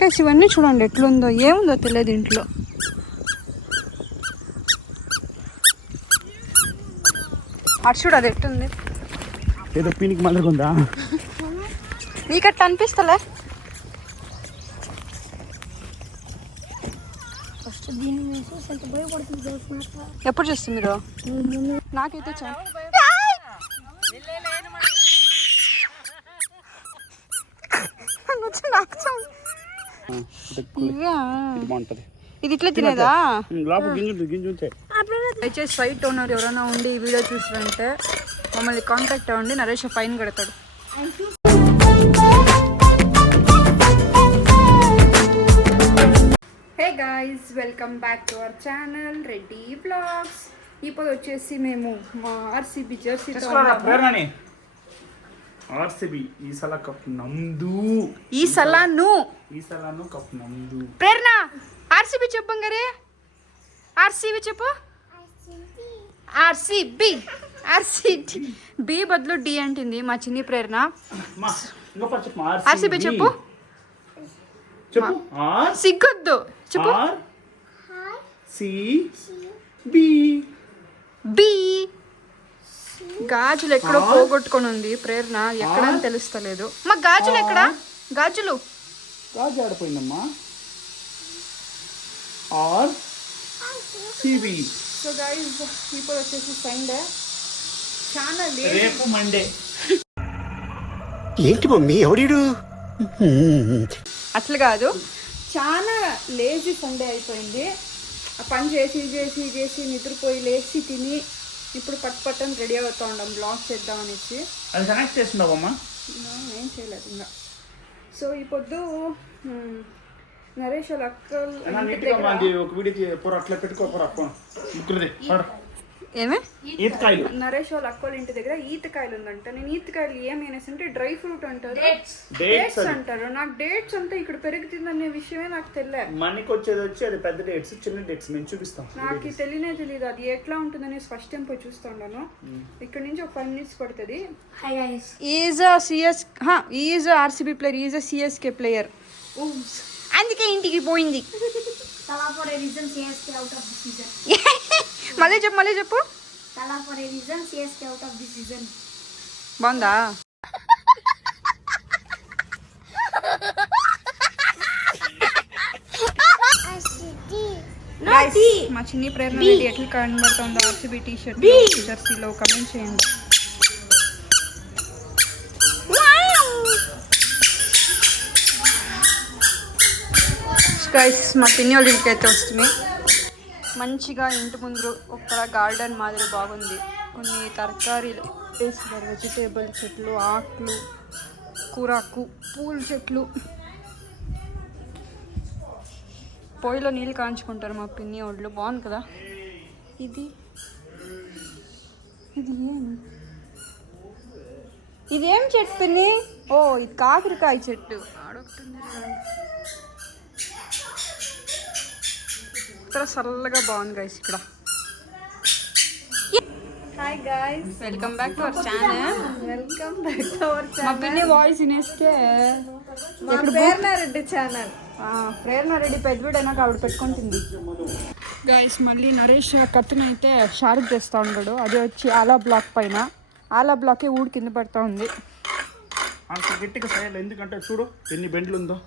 ఇంకా ఇవన్నీ చూడండి ఎట్లుందో, ఏముందో తెలియదు ఇంట్లో. అటు చూడు అది ఎట్టుంది, ఏదో పీనికి మందుకుందా నీకు అట్లా అనిపిస్తలే? ఎప్పుడు చూస్తుంది మీరు? నాకైతే ఇది ఇట్లా తినేదా? దయచేసి సైట్ ఓనర్ ఎవరైనా ఉండి ఈ వీడియో చూసినంటే మమ్మల్ని కాంటాక్ట్ అవ్వండి, నరేష్ ఫైన్ కడతాడు. Hey guys, welcome back to our channel Reddy vlogs. ఇప్పుడు వచ్చేసి మేము మా ఆర్సీబీ జెర్సీతో ఆర్సీబీ ఈ సల కప్ నందు ఈ సలాను కప్ నందు. ప్రేరణ ఆర్సీబీ చెప్పంగారే, ఆర్సీబీ చెప్పు. ఆర్సీబీ బి బదులు డి అంటుంది మా చిన్ని ప్రేరణ. ఆర్సీబీ చెప్పు. సిగ్గొద్దు చెప్పు. బి గాజులు ఎక్కడో పోగొట్టుకొని ఉంది ప్రేరణ, ఎక్కడని తెలుస్తలేదు. మా గాజులు ఎక్కడ? గాజు ఆడిపోయిందమ్మా. ఆర్సీబీ. సో గైస్ ఇప్పుడు వచ్చేసి సండే, చాలా రేపు మండే. ఏంటి మమ్మీ ఎవడీడు? అట్లా కాదు, చాలా లేజీ సండే అయిపోయింది. ఆ పని చేసి చేసి చేసి నిద్రపోయి లేచి తిని ఇప్పుడు పట్టని రెడీ అవుతూ ఉండం బ్లాగ్ చేద్దామనేసి. అది కనెక్ట్ చేస్తున్నావమ్మా? ఏం చేయలేదు ఇంకా. సో ఈ పొద్దు నరేష్ వాళ్ళ ఏమే నరేష్ వాళ్ళ అక్కల ఇంటి దగ్గర ఈతకాయలు ఉందంట. నేను ఈతకాయలు ఏమేనేసంటే డ్రై ఫ్రూట్ అంటారు, డేట్స్ అంటారు. నాకు డేట్స్ అంతా ఇక్కడ పెరుగుతుందనే విషయమే నాకు తెలియదు. మనకి వచ్చేది వచ్చి అది పెద్ద డేట్స్, చిన్న డేట్స్ మేము చూపిస్తాం. నాకు తెలియదు అది ఎట్లా ఉంటుందని ఫస్ట్ టైం పోయి చూస్తాను. ఇక్కడ నుంచి ఒక 5 minutes పడుతుంది. Is RCB player, is CSK player, అందుకే ఇంటికి పోయింది. మళ్ళీ చెప్పు. బాగుందా? మా చిన్ని ప్రేరణ రెడ్డి ఎట్లా కనబడుతుందో ఆర్సీబీ టీ షర్ట్ జెర్సీలో కమెంట్ చేయండి. గైస్ మా పిన్ని వాళ్ళ ఇంటికి అయితే వస్తుంది. మంచిగా ఇంటి ముందు ఒక గార్డెన్ మాదిరి బాగుంది. కొన్ని తరకారీలు వేస్తున్నారు, వెజిటేబుల్ చెట్లు, ఆకులు, కూరాకు, పూల చెట్లు. పొయ్యిలో నీళ్ళు కాంచుకుంటారు మా పిన్ని వాళ్ళు. బాగుంది కదా. ఇది ఇదేం చెట్టు పిన్ని? ఓ ఇది కాకరకాయ చెట్టు. చల్లగా బాగుంది గైస్ ఇక్కడ. Hi guys, welcome back to our channel. మా పిన్ని వాయిస్ వినేస్తే ప్రేరణ రెడ్డి ఛానల్. ప్రేరణ రెడ్డి పెద్దవిడైనా ఆవిడ పెట్టుకుంటుంది. గైస్ మళ్ళీ నరేష్ కత్తిని అయితే షార్ప్ చేస్తూ ఉంటాడు. అది వచ్చి ఆలా బ్లాక్ పైన, ఆలా బ్లాకే ఊడి కింద పడుతూ ఉంది. అంత గట్టిగా సైడ్ ఎందుకంటే చూడు ఎన్ని బెండ్లు ఉందో.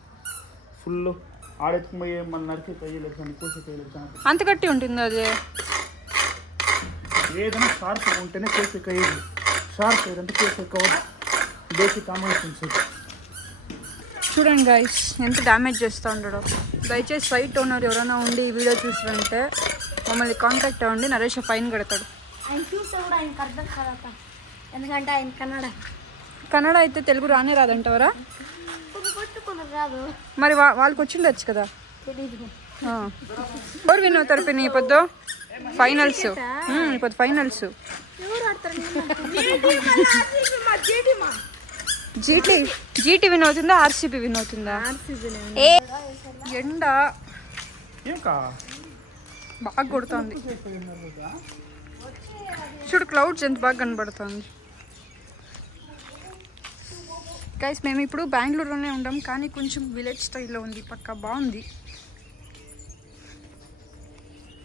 ఫుల్ ఆడెత్తుకుపోయే మన నరికి కయ్యలేదు కానీ కోసి కయ్యలేదు. అంత గట్టి ఉంటుంది అది. ఏదైనా షార్ప్ ఉంటేనే చేసే కయ్యేది, షార్ప్ ఏదంటే చేసే కవర్ బేసిక్ కాంబినేషన్స్. చూడండి గైస్ ఎంత డ్యామేజ్ చేస్తూ ఉంటాడో. దయచేసి సైట్ ఓనర్ ఎవరైనా ఉండి ఈ వీడియో చూసినంటే మమ్మల్ని కాంటాక్ట్ అవ్వండి, నరేష్ ఫైన్ కడతాడు. ఎందుకంటే ఆయన కన్నడ అయితే తెలుగు రానే రాదంటావరా? మరి వాళ్ళకి వచ్చిండొచ్చు కదా. ఎవరు విన్ అవుతారు పిన్ని పొద్దు? ఫైనల్స్, ఇప్పుడు ఫైనల్స్. జీటీ విన్ అవుతుందా, ఆర్సీబీ విన్ అవుతుందా? ఎండ బాగా కొడుతుంది చూడు, క్లౌడ్స్ ఎంత బాగా కనబడుతుంది. గైస్ మేము ఇప్పుడు బెంగళూరులోనే ఉంటాం, కానీ కొంచెం విలేజ్ స్టైల్లో ఉంది, పక్క బాగుంది.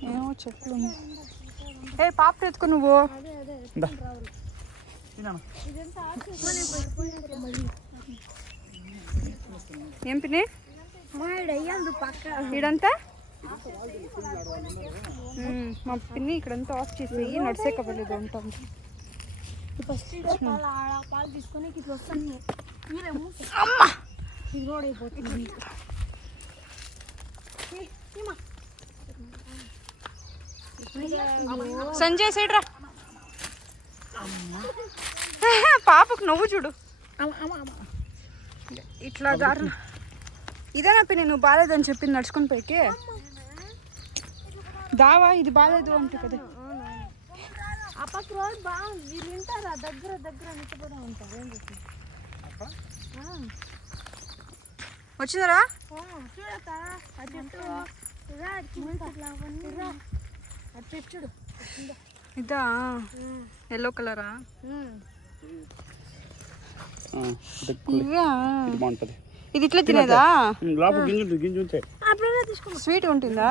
ఏమో చెట్లు ఏ పాప ఎత్తుకో నువ్వు. ఏం పిన్ని ఇడంతా మా పిన్ని ఇక్కడంతా ఆఫ్ చేసి నడిసే కవ్వలేదు ఉంటాం. సంజయ్ సైడ్రా, పాపకు నవ్వు చూడు ఇట్లా దారుణ. ఇదేనా పిన్ని నువ్వు బాగాలేదని చెప్పింది నడుచుకుని పైకి దావా, ఇది బాగాలేదు అంటే కదా. వచ్చిందరా ఇదా ఎల్లో కలరా? బాగుంటది. ఇది ఇట్లా తినేదా? స్వీట్ ఉంటుందా?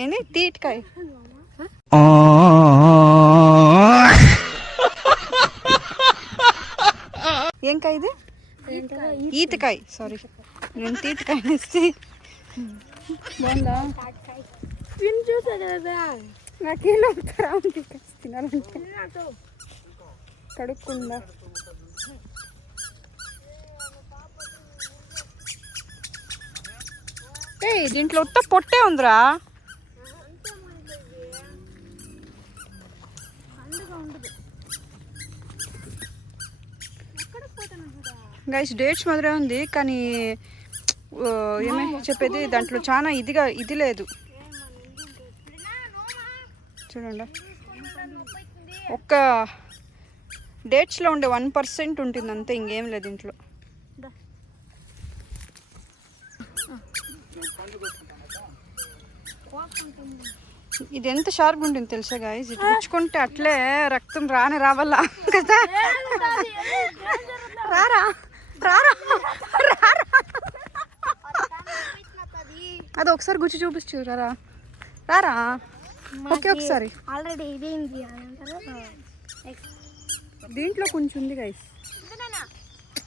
ఏంది తీటికాయ? ఏం కాయ ఇది? ఈతకాయ. సారీ నేను తీటికాయ ఇస్తే బాగుందా? నాకేం నమ్ముతారా తినాలంటే కడుక్కుందా. ఏ దీంట్లో ఒట్ట పొట్టే ఉందిరా. గైస్ డేట్స్ మాదిరే ఉంది, కానీ ఏమే చెప్పేది దాంట్లో చాలా ఇది లేదు. చూడండి ఒక్క డేట్స్లో ఉండే 1% ఉంటుంది అంతే, ఇంకేం లేదు ఇంట్లో. ఇది ఎంత షార్ప్ ఉంటుంది తెలుసా గాయస్, ఇది పుచ్చుకుంటే అట్లే రక్తం రావాలా కదా. రారా రారా రారా, అది ఒకసారి గుచ్చి చూపించు. రారా రారా, ఓకే ఒకసారి. దీంట్లో కొంచెం ఉంది గైస్,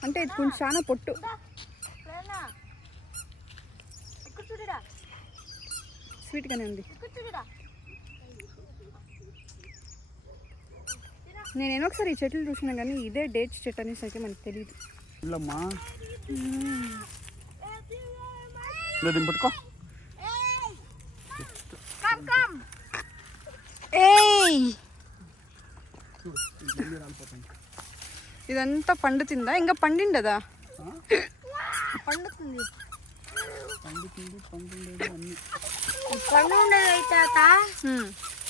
అంటే ఇది కొంచెం చాలా పొట్టు. స్వీట్గానే ఉంది. నేనేనో ఒకసారి ఈ చెట్లు చూసినా కానీ ఇదే డేట్స్ చెట్టు అనేసి అయితే మనకు తెలియదు. ఇదంతా పండుతుందా? ఇంకా పండిండదా? పండుతుంది. పండుండేది అయితే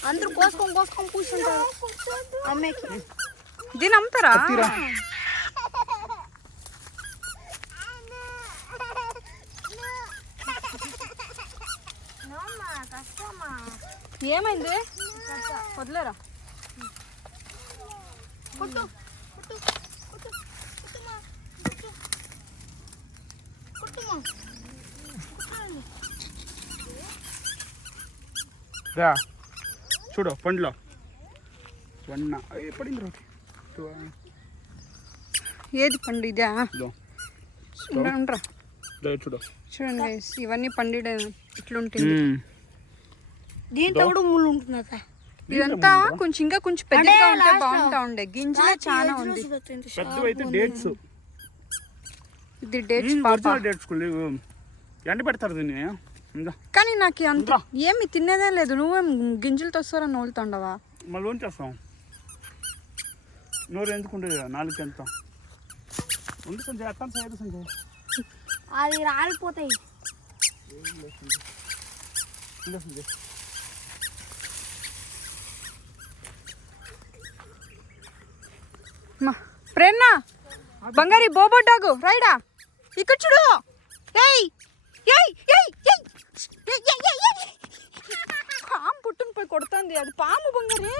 అందరూ కోసుకొని కూర్చుంటారు అమ్మేకి. దీన్ని అమ్ముతారా? ఏమైంది? వదిలేరా. చూడు పండ్లో పడింది. ఏది పండు? ఇదా? ఉండరా చూడు చూడండి ఇవన్నీ పండిడ ఇట్లుంటుంది. దీంతో కూడా ముళ్ళు ఉంటుందా? ఇదంతా కొంచెం ఇంకా కొంచెం పెద్దగా ఉంటే బాగుంటా ఉండే. గింజలే చాలా ఉంది. ఇది డేట్స్ ఎండ పెడతారు దీన్ని. కానీ నాకు అంత ఏమి తినేదే లేదు. నువ్వేం గింజలతో వస్తారని నోలుతాండవా? మళ్ళీ లోన్ చేస్తాం. నోరు ఎందుకుంటుంది? 4 ఎంత ఉంది సంజయ్? అత్తాను సార్ సంజయ్, అది రాలిపోతాయి. ప్రేరణ బంగారి బోబోడ్డాగు రైడా ఇక్కడ చూడు. పాము పుట్టుని పోయి కొడుతుంది. అది పాము బంగారి.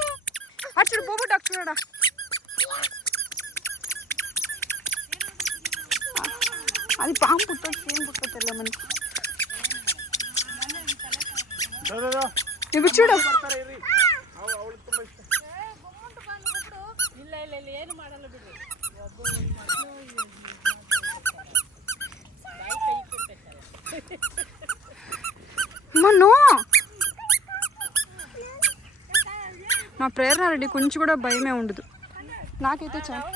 చూడు పోగొట్టు చూడడా. అది పాము పుట్టొచ్చు, ఏం పుట్టొచ్చు తెల్లమని. ఇవి చూడు. మను మా ప్రేరణ రెడ్డి కొంచెం కూడా భయమే ఉండదు. నాకైతే చాలా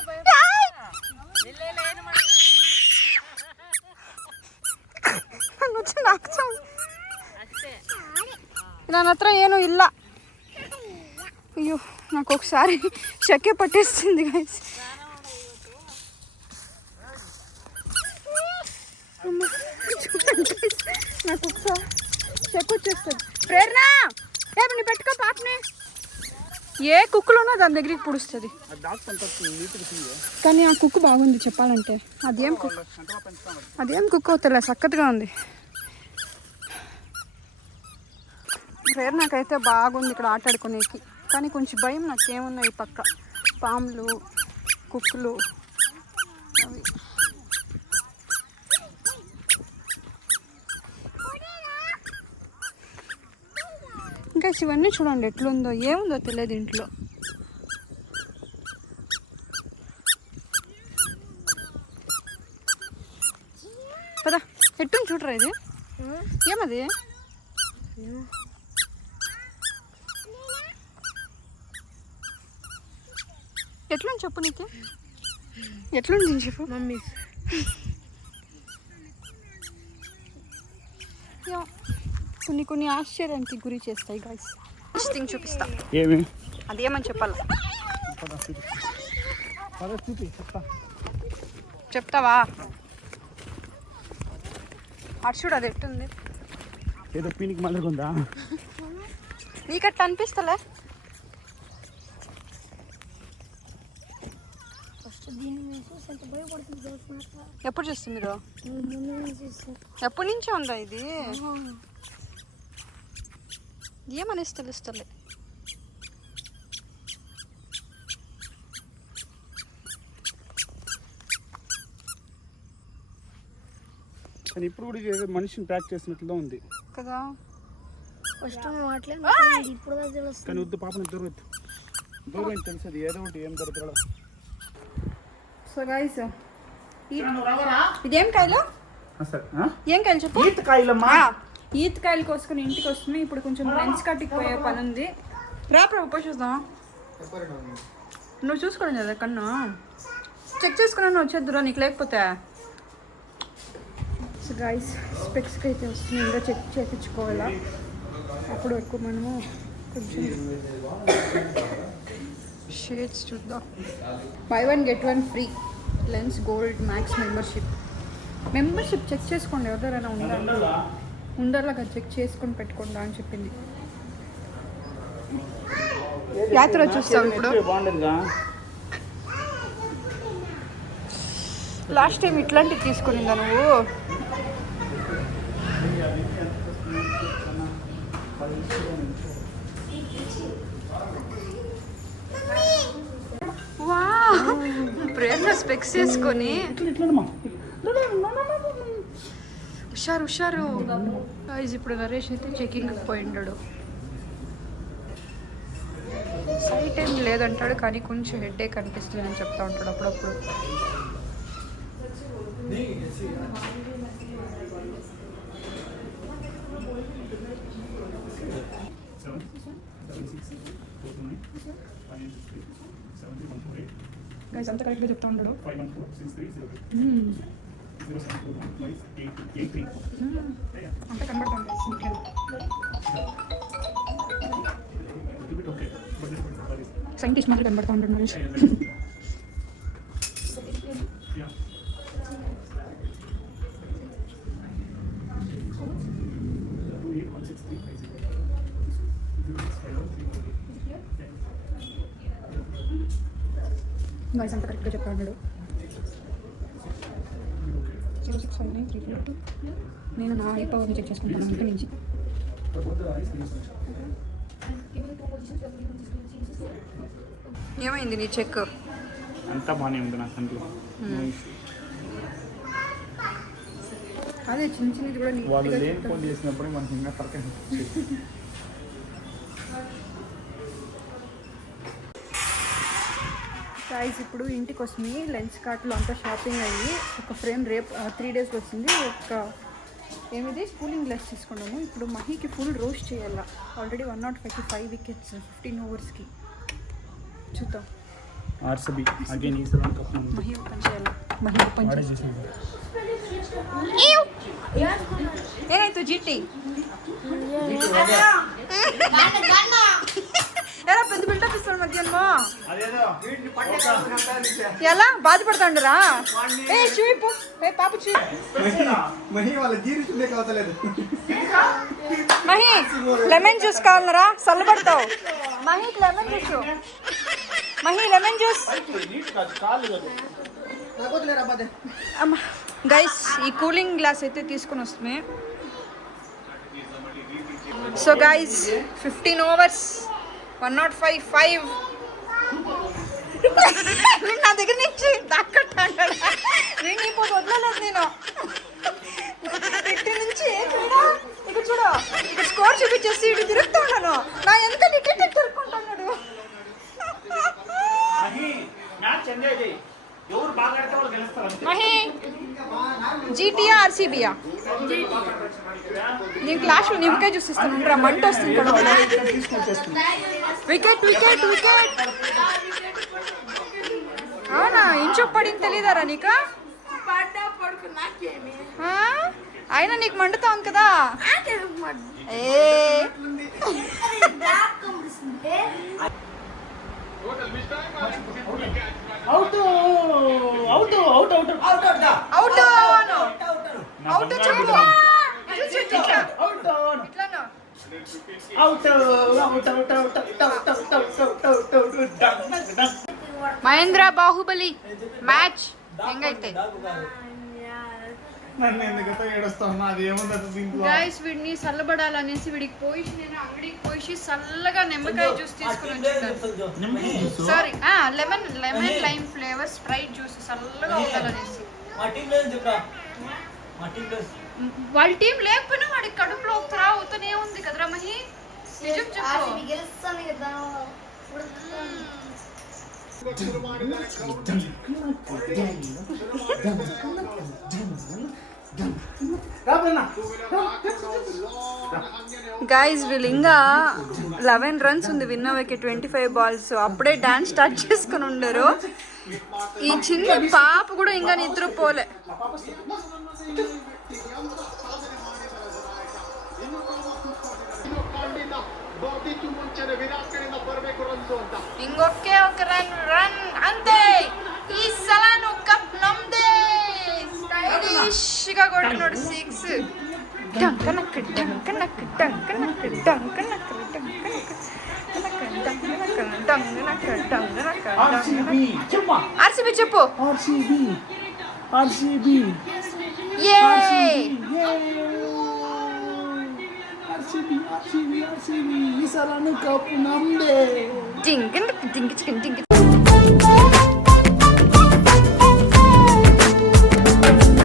ನನ್ನ ಹತ್ರ ಏನೂ ಇಲ್ಲ. అయ్యో నాకు ఒకసారి షక్కే పట్టేస్తుంది గైస్. నాకు ఒకసారి షక్ వచ్చేస్తుంది. ప్రేరణ ఏమని పెట్టుకో పాపని. ఏ కుక్కలోనో దాని దగ్గరికి పుడుస్తుంది, కానీ ఆ కుక్క బాగుంది చెప్పాలంటే. అదేం కుక్క అవుతలే, సక్కత్గా ఉంది. ప్రేరణ నాకైతే బాగుంది ఇక్కడ ఆటాడుకునేకి, కానీ కొంచెం భయం నాకేమున్నాయి. పక్క పాములు, కుక్కలు అవి. ఇంకా ఇవన్నీ చూడండి ఎట్లుందో, ఏముందో తెలియదు ఇంట్లో. పదా ఎట్టుంది చూడరా ఇది. ఏమది ఎట్లుంది చెప్పు, నీకు ఎట్లుంది చెప్పు. మమ్మీ కొన్ని ఆశ్చర్యానికి గురి చేస్తాయి గాయ్స్. థింగ్ చూపిస్తా, అదేమని చెప్పాలా చెప్తావా? అటు చూడు, అది ఎట్టుంది. ఏదో పీనికి మళ్ళీ నీకట్లా అనిపిస్తలే? ఎప్పుడు చూస్తుంది మీరు? ఎప్పటి నుంచే ఉందా ఇది? ఏమనేసి తెలుస్తలే. కానీ ఇప్పుడు కూడా ఏదో మనిషిని ప్యాక్ చేసినట్లుగా ఉంది కదా. కానీ వద్దు పాపని దూరవద్దు, దూరం తెలుసు ఏదో ఒకటి ఏం దొరకదు. సో గైస్ ఇదేం కాయలు? ఏం కాయలు చెప్పు. ఈతకాయలు కోసుకుని ఇంటికి వస్తున్నాయి. ఇప్పుడు కొంచెం లెన్స్ కట్టికి పోయే పని ఉంది. రా ప్రభు చూద్దాం. నువ్వు చూసుకోండి కదా కన్నా, చెక్ చేసుకున్నాను వచ్చేద్దురా నీకు లేకపోతే. సో గైస్ స్పెక్స్కి అయితే వస్తుంది, ఇంకా చెక్ చేయించుకోవాలా. అప్పుడు ఎక్కువ మనము కొంచెం షేడ్స్ చూద్దాం. Buy 1 get 1 free lens gold max membership check చేసుకోండి. ఎవరైనా ఉండర్లాగా చెక్ చేసుకొని పెట్టుకోండి అని చెప్పింది. యాత్ర చూస్తాం ఇప్పుడు. లాస్ట్ టైం ఇట్లాంటివి తీసుకునిందా నువ్వు? వా ప్రేరణ స్పెక్స్ వేసుకొని హుషారు. ఇప్పుడు నరేష్ అయితే చెకింగ్ పోయిండాడు. సైట్ ఏం లేదంటాడు, కానీ కొంచెం హెడ్ఏక్ అనిపిస్తుంది అని చెప్తా ఉంటాడు అప్పుడప్పుడు. గైస్ అంత కరెక్ట్గా చెప్తా ఉంటాడు. అంత కనబడుతుంది సైంటిస్ట్ మాత్రం కనబడుతూ ఉంటాడు నరేష్. గైస్ అంత కరెక్ట్గా చెప్తా ఉన్నాడు. 065934. నేను నా ఐపవర్ని చెక్ చేసుకుంటాను ఇంటి నుంచి. ఏమైంది నీ చెక్? అంతా బాగానే ఉంది నా కంట్లో. అదే చిన్న చిన్నది కూడా వాళ్ళు లేని ఫోన్ చేసినప్పుడే మనకి ఇంకా ఫరక. ప్రైస్ ఇప్పుడు ఇంటికి వస్తుంది. లెన్స్ కార్ట్లో అంతా షాపింగ్ అయ్యి ఒక ఫ్రేమ్ రేపు 3 డేస్లో వస్తుంది. ఒక ఏమిది కూలింగ్ గ్లాస్ తీసుకున్నాము. ఇప్పుడు మహీకి ఫుల్ రోస్ట్ చేయాల. ఆల్రెడీ 105కి 5 వికెట్స్ 15 ఓవర్స్కి. చూద్దాం. ఆర్సీబీ అగైన్ ఈసారి కప్ మహీ ఓపెన్ చేయాలి. మహీ ఓపెన్ చేయాలి. ఏనాಯ್ತು జీటీ? ఎలా పెద్ద బిల్డప్ ఇస్తాడు మధ్యాహ్నం? ఎలా బాధపడతాండరా? ఏ చూపు, ఏ పాప చూపు. మహి లెమన్ జ్యూస్ కావాలరా? చల్లబడతావు. Mahi lemon juice. Mahi lemon juice. Guys ఈ కూలింగ్ గ్లాస్ అయితే తీసుకొని వస్తుంది. సో గైస్ 15 ఓవర్స్ 105 నా దగ్గర నుంచి దాక్కట్టాడు. నేను ఇప్పుడు వదలలేదు. నేను ఇటు నుంచి ఇక్కడ చూడు, ఇక్కడ స్కోర్ చూపించేసి ఇటు తిరుగుతా ఉన్నాను. నా ఎంత టికెట్ తిరుగుకుంటున్నాడు. మహి జీటీయా ఆర్సీబీయా? నేను క్లాస్లో నిమ్మకాయ చూసిస్తాను. మంట వస్తుంది కూడా. Wicket wicket wicket. అవునా? ఇంచు పడింది తెలీదారా నీకు? అయినా నీకు మండుతా ఉంది కదా. మహేంద్ర బాహుబలి మ్యాచ్ ಹೆಂಗೈತೆ? గైస్ వీడిని చల్లబడాలనేసి వీడికి పోయి నేను అంగడికి పోయి చల్లగా నిమ్మకాయ జ్యూస్ తీసుకుని వచ్చాను. Sorry lemon lime flavour Sprite juice చల్లగా ఉండాలనేసి. వాళ్ళ టీం లేకపోయినా వాడికి కడుపులో ఒక అవుతూనే ఉంది కదరా మహి. నిజం చెప్పు. గైస్ వీళ్ళు ఇంకా 11 రన్స్ ఉంది విన్ అవ్వకి 25 బాల్స్. అప్పుడే డాన్స్ స్టార్ట్ చేసుకుని ఉండరు. ఈ చిన్న పాప కూడా ఇంకా నిద్రపోలే. ఇంకొకే ఒక రన్ అంతే. ఈ సలాను కప్ నమ్దే. స్టైలిష్ గా కొట్టినాడు 6. డంకనక్ డంకనక్ డంకనక్ డంకనక్ డంకనక్. ఆర్సీబీ చెప్పు. ఆర్సీబీ ఈసారి కప్పు నమ్దే. డింగ్ డింగ్ డింగ్ డింగ్